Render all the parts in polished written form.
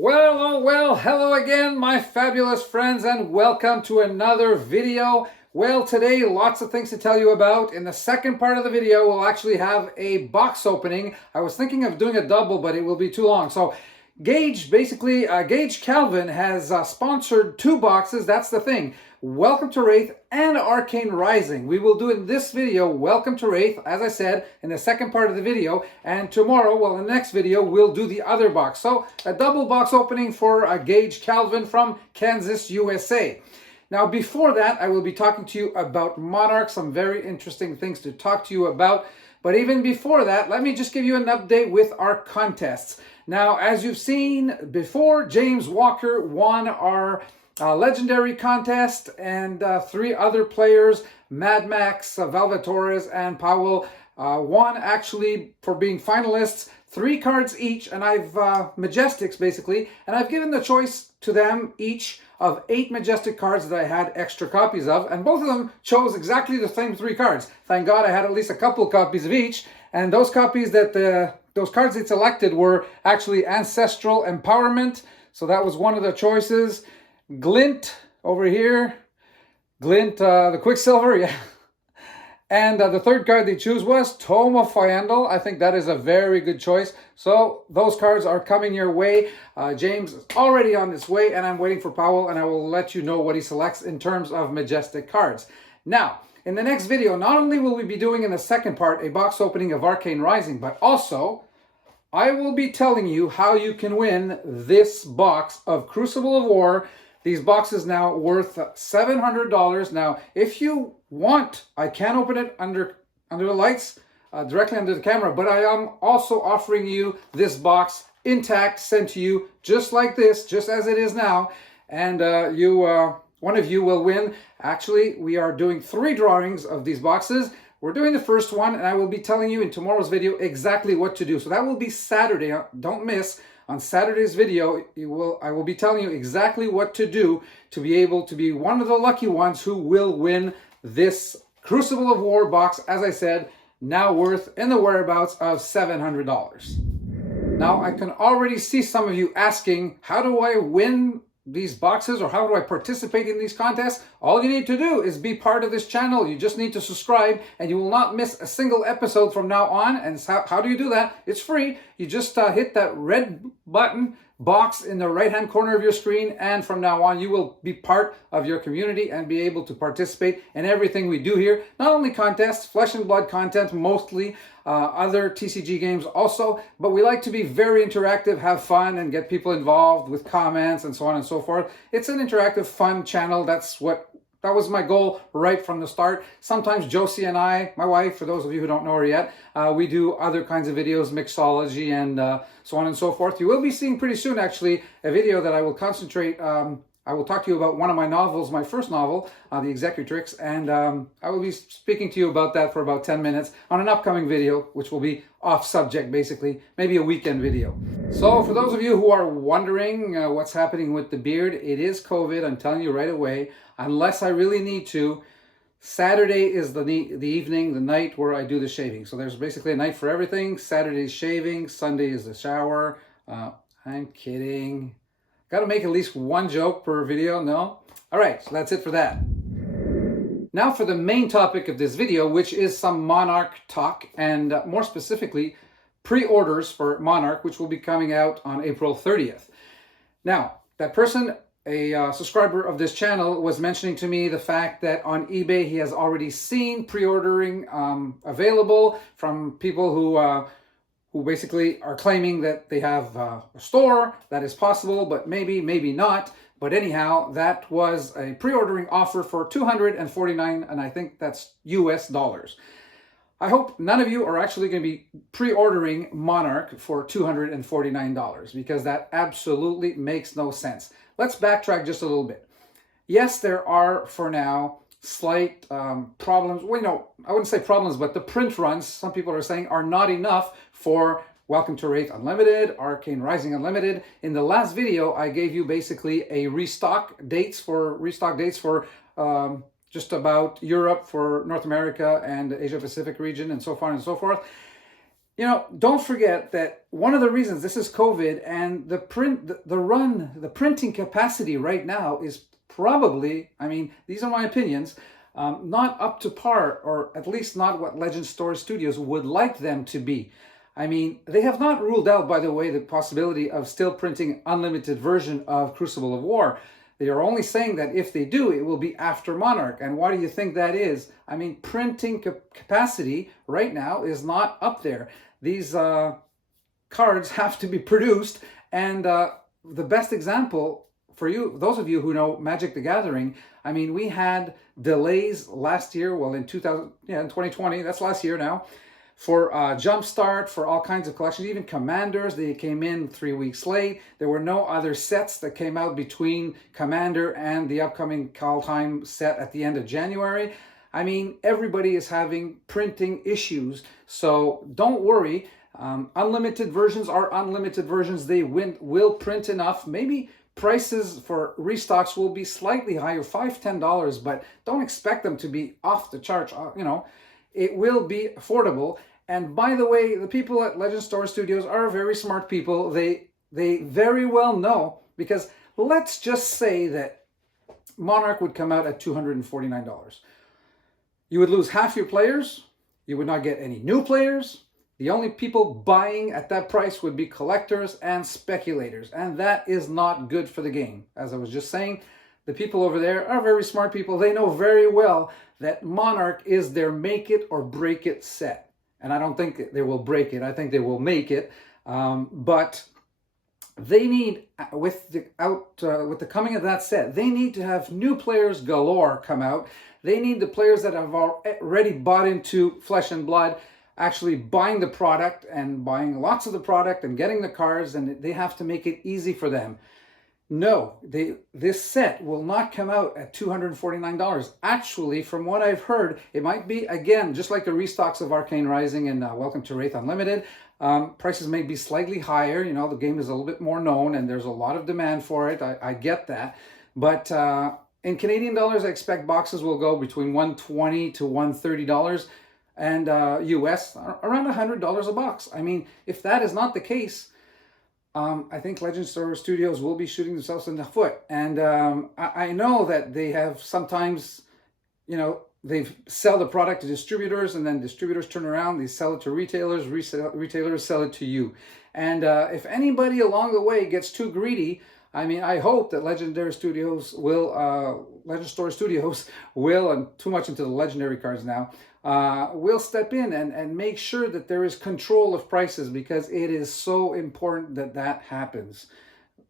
Well, oh well, hello again, my fabulous friends, and welcome to another video. Well, today, lots of things to tell you about. In the second part of the video, we'll actually have a box opening. I was thinking of doing a double, but it will be too long. So Gage, Gage Calvin has sponsored two boxes. That's the thing. Welcome to Wraith and Arcane Rising. We will do in this video, Welcome to Wraith, as I said, in the second part of the video. And tomorrow, well, in the next video, we'll do the other box. So a double box opening for Gage Calvin from Kansas, USA. Now, before that, I will be talking to you about Monarch, some very interesting things to talk to you about. But even before that, let me just give you an update with our contests. Now, as you've seen before, James Walker won our legendary contest, and three other players, Mad Max, Valvatores, and Powell, won actually for being finalists, 3 cards each, and I've, Majestics basically, and I've given the choice to them each of 8 Majestic cards that I had extra copies of, and both of them chose exactly the same 3 cards. Thank God I had at least a couple of copies of each, and those copies that, those cards they selected were actually Ancestral Empowerment, so that was one of the choices. Glint over here, Glint, the Quicksilver, yeah. And the third card they choose was Tome of Fyendal. I think that is a very good choice. So those cards are coming your way. James is already on his way, and I'm waiting for Powell, and I will let you know what he selects in terms of Majestic cards. Now, in the next video, not only will we be doing in the second part a box opening of Arcane Rising, but also I will be telling you how you can win this box of Crucible of War. These boxes now worth $700. Now, if you want, I can open it under the lights, directly under the camera, but I am also offering you this box intact, sent to you just like this, just as it is now, and one of you will win. Actually, we are doing 3 drawings of these boxes. We're doing the first one, and I will be telling you in tomorrow's video exactly what to do. So that will be Saturday. Don't miss. On Saturday's video, I will be telling you exactly what to do to be able to be one of the lucky ones who will win this Crucible of War box, as I said, now worth in the whereabouts of $700. Now, I can already see some of you asking, how do I win these boxes, or how do I participate in these contests? All you need to do is be part of this channel. You just need to subscribe, and you will not miss a single episode from now on. And how do you do that? It's free. You just hit that red button box in the right hand corner of your screen, and from now on you will be part of your community and be able to participate in everything we do here. Not only contests, flesh and blood content mostly, other TCG games also, but we like to be very interactive, have fun, and get people involved with comments and so on and so forth. It's an interactive, fun channel. That was my goal right from the start. Sometimes Josie and I, my wife, for those of you who don't know her yet, we do other kinds of videos, mixology, and so on and so forth. You will be seeing pretty soon, actually, a video that I will concentrate. I will talk to you about one of my novels, my first novel, The Executrix, and I will be speaking to you about that for about 10 minutes on an upcoming video, which will be off subject, basically, maybe a weekend video. So for those of you who are wondering what's happening with the beard, it is COVID, I'm telling you right away. Unless I really need to, Saturday is the evening, the night where I do the shaving. So there's basically a night for everything. Saturday's shaving, Sunday is the shower. I'm kidding. Got to make at least one joke per video, no? All right, so that's it for that. Now for the main topic of this video, which is some Monarch talk, and more specifically, pre-orders for Monarch, which will be coming out on April 30th. Now, that person, a subscriber of this channel, was mentioning to me the fact that on eBay he has already seen pre-ordering available from people who basically are claiming that they have a store. That is possible, but maybe not. But anyhow, that was a pre-ordering offer for $249, and I think that's US dollars. I hope none of you are actually going to be pre-ordering Monarch for $249, because that absolutely makes no sense. Let's backtrack just a little bit. Yes, there are, for now, slight problems. Well, no, I wouldn't say problems, but the print runs, some people are saying, are not enough for Welcome to Wraith Unlimited, Arcane Rising Unlimited. In the last video, I gave you basically a restock dates for just about Europe, for North America and Asia Pacific region, and so on and so forth. You know, don't forget that one of the reasons this is COVID and the printing capacity right now is probably, I mean, these are my opinions, not up to par, or at least not what Legend Storage Studios would like them to be. I mean, they have not ruled out, by the way, the possibility of still printing unlimited version of Crucible of War. They are only saying that if they do, it will be after Monarch. And why do you think that is? I mean, printing capacity right now is not up there. These cards have to be produced, and the best example for you, those of you who know Magic the Gathering, I mean, we had delays last year, well, in 2020, that's last year now, for Jumpstart, for all kinds of collections, even Commanders, they came in 3 weeks late. There were no other sets that came out between Commander and the upcoming Kaldheim set at the end of January. I mean, everybody is having printing issues, so don't worry. Unlimited versions are unlimited versions. They will print enough. Maybe prices for restocks will be slightly higher, $5, $10, but don't expect them to be off the charts. You know, it will be affordable. And by the way, the people at Legend Storage Studios are very smart people. They very well know, because let's just say that Monarch would come out at $249. You would lose half your players. You would not get any new players. The only people buying at that price would be collectors and speculators. And that is not good for the game. As I was just saying, the people over there are very smart people. They know very well that Monarch is their make it or break it set. And I don't think they will break it. I think they will make it. But they need, with the coming of that set, they need to have new players galore come out. They need the players that have already bought into Flesh and Blood actually buying the product and buying lots of the product and getting the cards, and they have to make it easy for them. No, this set will not come out at $249. Actually, from what I've heard, it might be, again, just like the restocks of Arcane Rising and Welcome to Wraith Unlimited, prices may be slightly higher. You know, the game is a little bit more known and there's a lot of demand for it. I get that. But in Canadian dollars, I expect boxes will go between $120 to $130, and US around $100 a box. I mean, if that is not the case, I think Legend Storage Studios will be shooting themselves in the foot. And I know that they have sometimes, you know, they sell the product to distributors, and then distributors turn around, they sell it to retailers, retailers sell it to you. And if anybody along the way gets too greedy, I mean, I hope that Legend Storage Studios will, and too much into the legendary cards now, will step in and make sure that there is control of prices, because it is so important that that happens.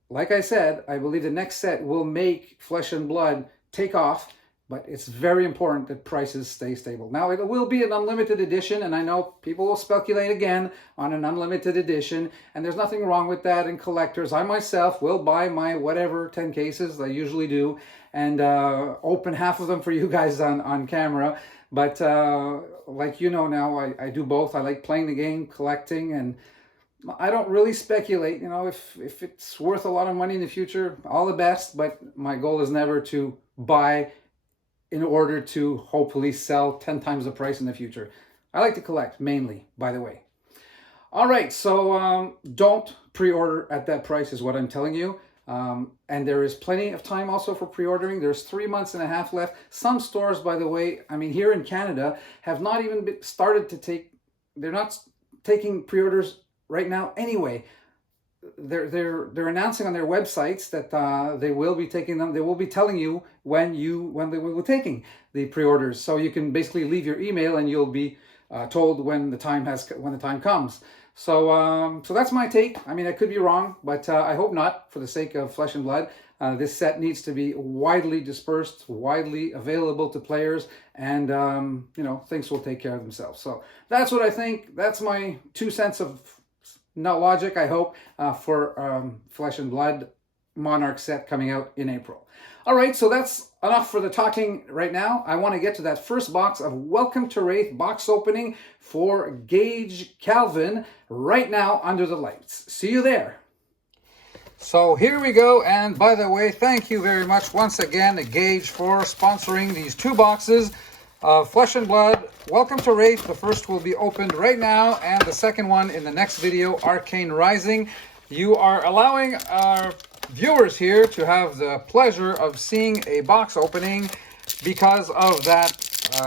Like I said, I believe the next set will make Flesh and Blood take off, but it's very important that prices stay stable. Now, it will be an unlimited edition, and I know people will speculate again on an unlimited edition, and there's nothing wrong with that in collectors. I myself will buy my whatever 10 cases, I usually do, and open half of them for you guys on camera. But like you know now, I do both. I like playing the game, collecting, and I don't really speculate. You know, if it's worth a lot of money in the future, all the best, but my goal is never to buy in order to hopefully sell 10 times the price in the future. I like to collect, mainly, by the way. All right, so don't pre-order at that price is what I'm telling you. And there is plenty of time also for pre-ordering. There's 3 months and a half left. Some stores, by the way, I mean, here in Canada, have not even started to take, they're not taking pre-orders right now anyway. They're announcing on their websites that they will be taking them. They will be telling you when they will be taking the pre-orders. So you can basically leave your email and you'll be told when the time comes. So so that's my take. I mean, I could be wrong, but I hope not, for the sake of Flesh and Blood. This set needs to be widely dispersed, widely available to players, and you know, things will take care of themselves. So that's what I think. That's my 2 cents of no logic, I hope, for Flesh and Blood Monarch set coming out in April. All right, so that's enough for the talking right now. I want to get to that first box of Welcome to Wraith box opening for Gage Calvin right now under the lights. See you there. So here we go, and by the way, thank you very much once again to Gage for sponsoring these 2 boxes. Flesh and Blood, Welcome to Wraith. The first will be opened right now, and the second one in the next video, Arcane Rising. You are allowing our viewers here to have the pleasure of seeing a box opening because of that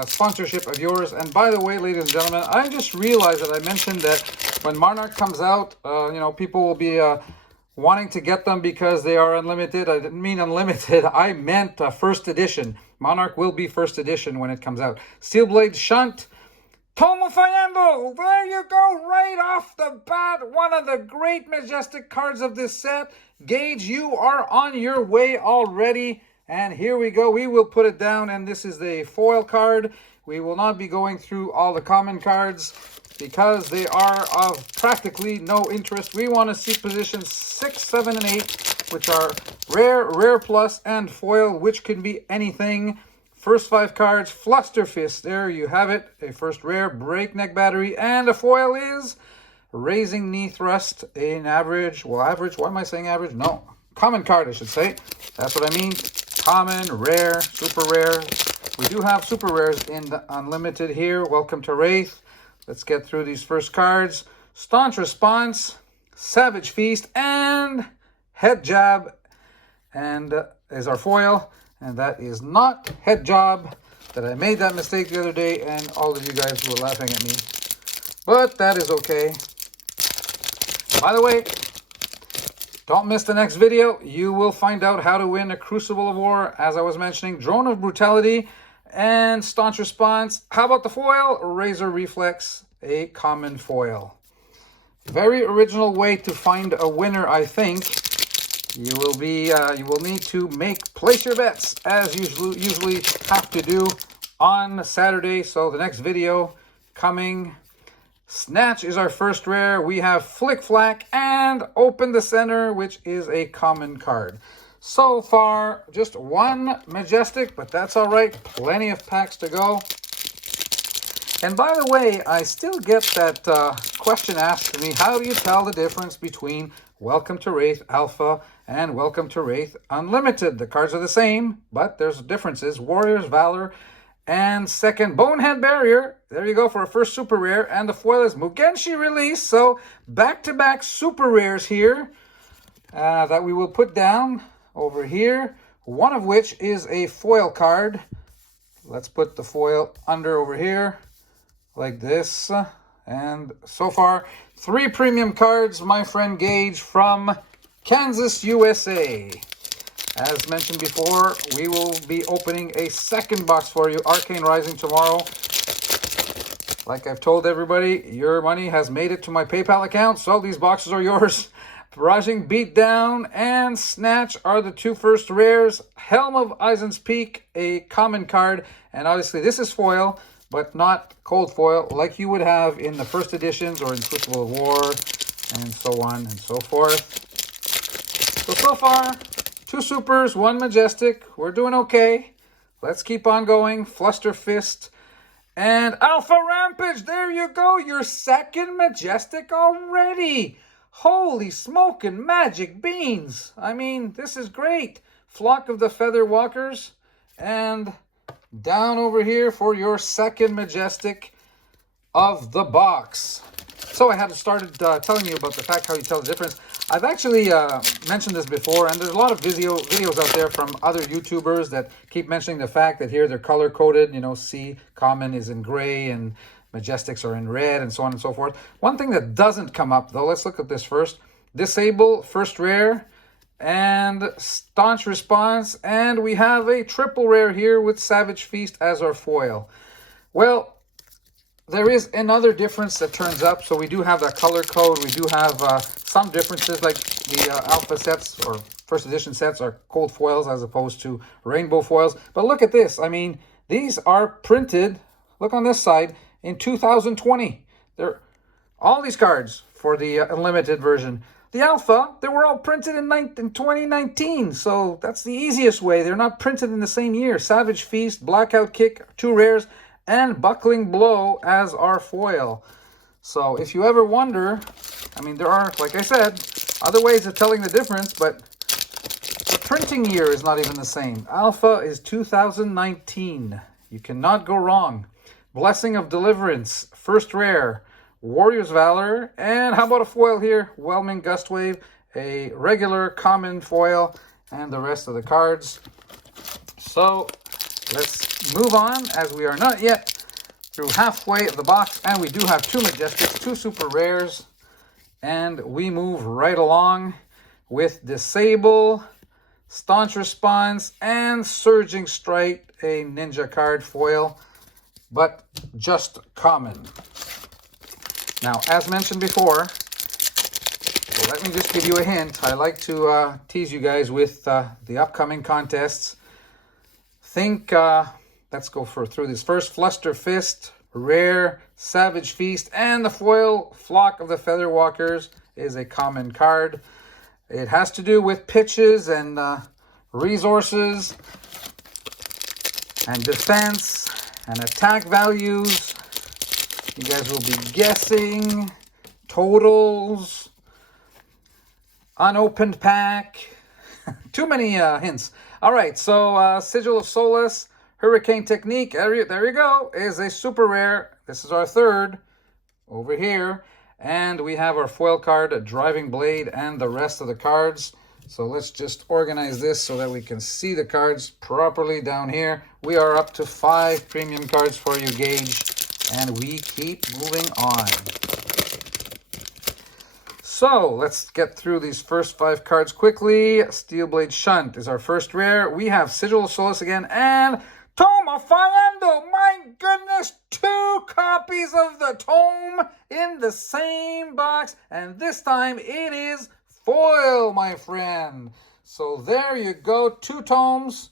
sponsorship of yours. And by the way, ladies and gentlemen, I just realized that I mentioned that when Monarch comes out, people will be wanting to get them because they are unlimited. I didn't mean unlimited. I meant first edition. Monarch will be first edition when it comes out. Steelblade Shunt. Tomo Fayendo. There you go. Right off the bat. One of the great majestic cards of this set. Gage, you are on your way already. And here we go. We will put it down. And this is the foil card. We will not be going through all the common cards because they are of practically no interest. We want to see positions 6, 7, and 8, which are rare, rare plus, and foil, which can be anything. First 5 cards, Flusterfist. There you have it. A first rare, Breakneck Battery, and a foil is Raising Knee Thrust. An average, why am I saying average? No, common card, I should say. That's what I mean. Common, rare, super rare. We do have super rares in the unlimited here. Welcome to Wraith. Let's get through these first cards. Staunch Response, Savage Feast, and Head Jab, and is our foil. And that is not Head Job. That I made that mistake the other day, and all of you guys were laughing at me. But that is okay. By the way, don't miss the next video. You will find out how to win a Crucible of War, as I was mentioning, Drone of Brutality, and Staunch Response. How about the foil? Razor Reflex, a common foil. Very original way to find a winner, I think. You will need to place your bets, as usually have to do on Saturday. So the next video coming. Snatch is our first rare. We have Flick Flack and Open the Center, which is a common card. So far, just one Majestic, but that's all right. Plenty of packs to go. And by the way, I still get that question asked to me, how do you tell the difference between Welcome to Wraith Alpha and Welcome to Wraith Unlimited? The cards are the same, but there's differences. Warrior's Valor and second Bonehead Barrier. There you go for a first super rare. And the foil is Mugenshi Release. So back-to-back super rares here that we will put down over here, one of which is a foil card. Let's put the foil under over here like this. And so far, 3 premium cards, my friend Gage from Kansas, USA. As mentioned before, we will be opening a second box for you, Arcane Rising, tomorrow. Like I've told everybody, your money has made it to my PayPal account, so these boxes are yours. Barraging Beatdown and Snatch are the 2 first rares. Helm of Eisen's Peak, a common card. And obviously this is foil, but not cold foil like you would have in the first editions or in Crucible of War, and so on and so forth. So far, 2 supers, 1 majestic. We're doing okay. Let's keep on going. Flusterfist and Alpha Rampage. There you go. Your second majestic already. Holy smoking magic beans. I mean, this is great. Flock of the Feather Walkers. And down over here for your second majestic of the box. So I had started telling you about the fact how you tell the difference. I've actually mentioned this before, and there's a lot of videos out there from other YouTubers that keep mentioning the fact that here they're color-coded. You know, C, common is in gray, and Majestics are in red, and so on and so forth. One thing that doesn't come up, though, let's look at this first. Disable, first rare, and Staunch Response, and we have a triple rare here with Savage Feast as our foil. Well, there is another difference that turns up. So we do have that color code. We do have some differences, like the alpha sets or first edition sets are cold foils as opposed to rainbow foils. But look at this. I mean, these are printed, look on this side, in 2020. They're all these cards for the unlimited version. The alpha, they were all printed in 2019. So that's the easiest way. They're not printed in the same year. Savage Feast, Blackout Kick, 2 rares, and Buckling Blow as our foil. So if you ever wonder, I mean, there are, like I said, other ways of telling the difference, but the printing year is not even the same. Alpha is 2019. You cannot go wrong. Blessing of Deliverance, first rare. Warrior's Valor, and how about a foil here? Whelming Gustwave, a regular common foil, and the rest of the cards. So let's move on, as we are not yet through halfway of the box, and we do have 2 Majestics, 2 super rares, and we move right along with Disable, Staunch Response, and Surging Strike, a Ninja card foil, but just common. Now, as mentioned before, so let me just give you a hint. I like to tease you guys with the upcoming contests. Think, let's go through this first. Fluster Fist, rare, Savage Feast, and the foil Flock of the Featherwalkers is a common card. It has to do with pitches and resources and defense and attack values. You guys will be guessing totals, unopened pack. Too many hints. All right, so Sigil of Solace, Hurricane Technique, there you go, is a super rare. This is our third over here. And we have our foil card, a Driving Blade, and the rest of the cards. So let's just organize this so that we can see the cards properly down here. We are up to 5 premium cards for you, Gage. And we keep moving on. So let's get through these first 5 cards quickly. Steelblade Shunt is our first rare. We have Sigil of Solace again, and Tome of Fiendo. My goodness, 2 copies of the Tome in the same box. And this time it is foil, my friend. So there you go, 2 Tomes,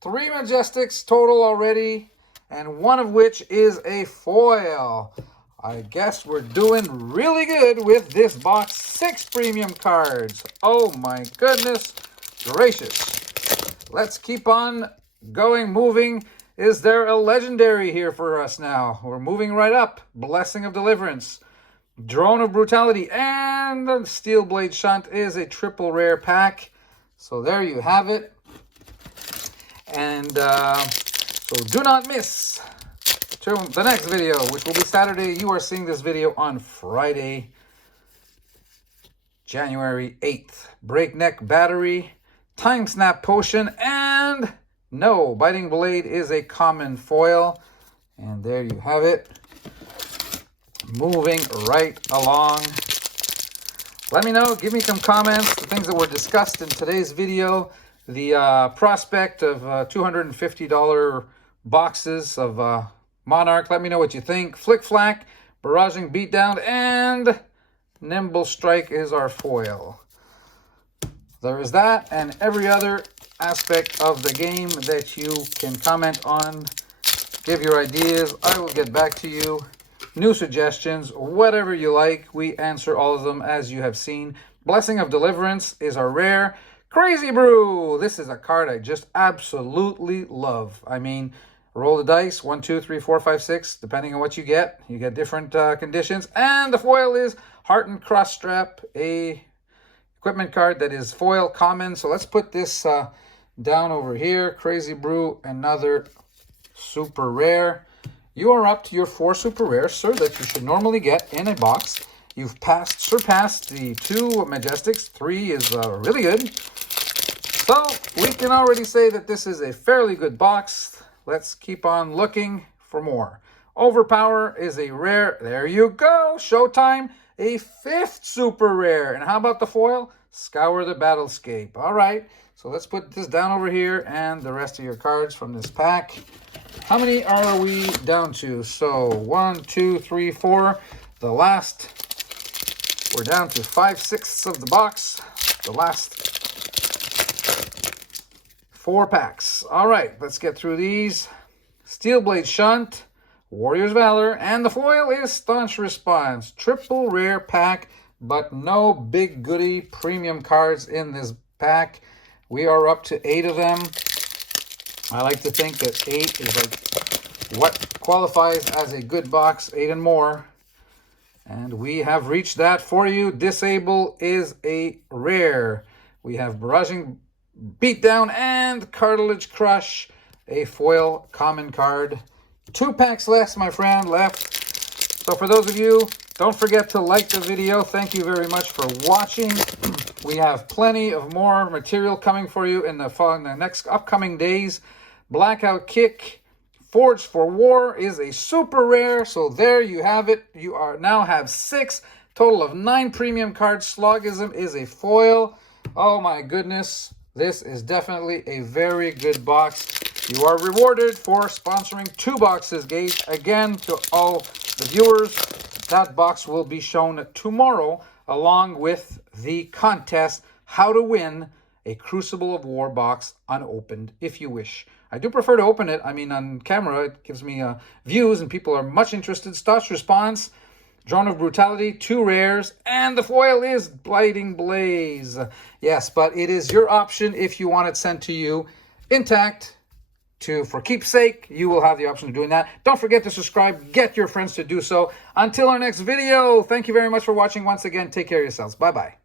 3 Majestics total already, and one of which is a foil. I guess we're doing really good with this box. 6 premium cards. Oh my goodness gracious. Let's keep on going, moving. Is there a legendary here for us now? We're moving right up. Blessing of Deliverance, Drone of Brutality, and Steelblade Shunt is a triple rare pack. So there you have it. And so do not miss to the next video, which will be Saturday. You are seeing this video on Friday, January 8th. Breakneck Battery, Time Snap Potion, and no, Biting Blade is a common foil. And there you have it. Moving right along. Let me know, give me some comments, the things that were discussed in today's video. The prospect of $250 boxes of Monarch. Let me know what you think. Flick Flack, Barraging Beatdown, and Nimble Strike is our foil. There is that, and every other aspect of the game that you can comment on. Give your ideas. I will get back to you. New suggestions, whatever you like. We answer all of them, as you have seen. Blessing of Deliverance is our rare. Crazy Brew. This is a card I just absolutely love. I mean, roll the dice, 1, 2, 3, 4, 5, 6, depending on what you get. You get different conditions. And the foil is Heartened Cross Strap, a equipment card that is foil common. So let's put this down over here. Crazy Brew, another super rare. You are up to your 4 super rares, sir, that you should normally get in a box. You've surpassed the 2 Majestics. 3 is really good. So we can already say that this is a fairly good box. Let's keep on looking for more. Overpower is a rare. There you go. Showtime, a 5th super rare. And how about the foil? Scour the Battlescape. All right. So let's put this down over here and the rest of your cards from this pack. How many are we down to? So 1, 2, 3, 4. The last, we're down to 5/6 of the box. The last 4 packs. All right, let's get through these. Steelblade Shunt, Warrior's Valor, and the foil is Staunch Response. Triple rare pack, but no big goody premium cards in this pack. We are up to 8 of them. I like to think that 8 is like what qualifies as a good box, 8 and more. And we have reached that for you. Disable is a rare. We have Barraging Beatdown and Cartilage Crush, a foil common card. 2 packs left, my friend, left. So for those of you, don't forget to like the video. Thank you very much for watching. We have plenty of more material coming for you in the next upcoming days. Blackout Kick, Forged for War is a super rare. So there you have it. You now have 6, total of 9 premium cards. Slogism is a foil. Oh my goodness. This is definitely a very good box. You are rewarded for sponsoring 2 boxes, Gage. Again, to all the viewers, that box will be shown tomorrow along with the contest, how to win a Crucible of War box unopened, if you wish. I do prefer to open it. I mean, on camera, it gives me views and people are much interested. Stats response, Drone of Brutality, 2 rares, and the foil is Blighting Blaze. Yes, but it is your option if you want it sent to you intact. For keepsake, you will have the option of doing that. Don't forget to subscribe. Get your friends to do so. Until our next video, thank you very much for watching once again. Take care of yourselves. Bye-bye.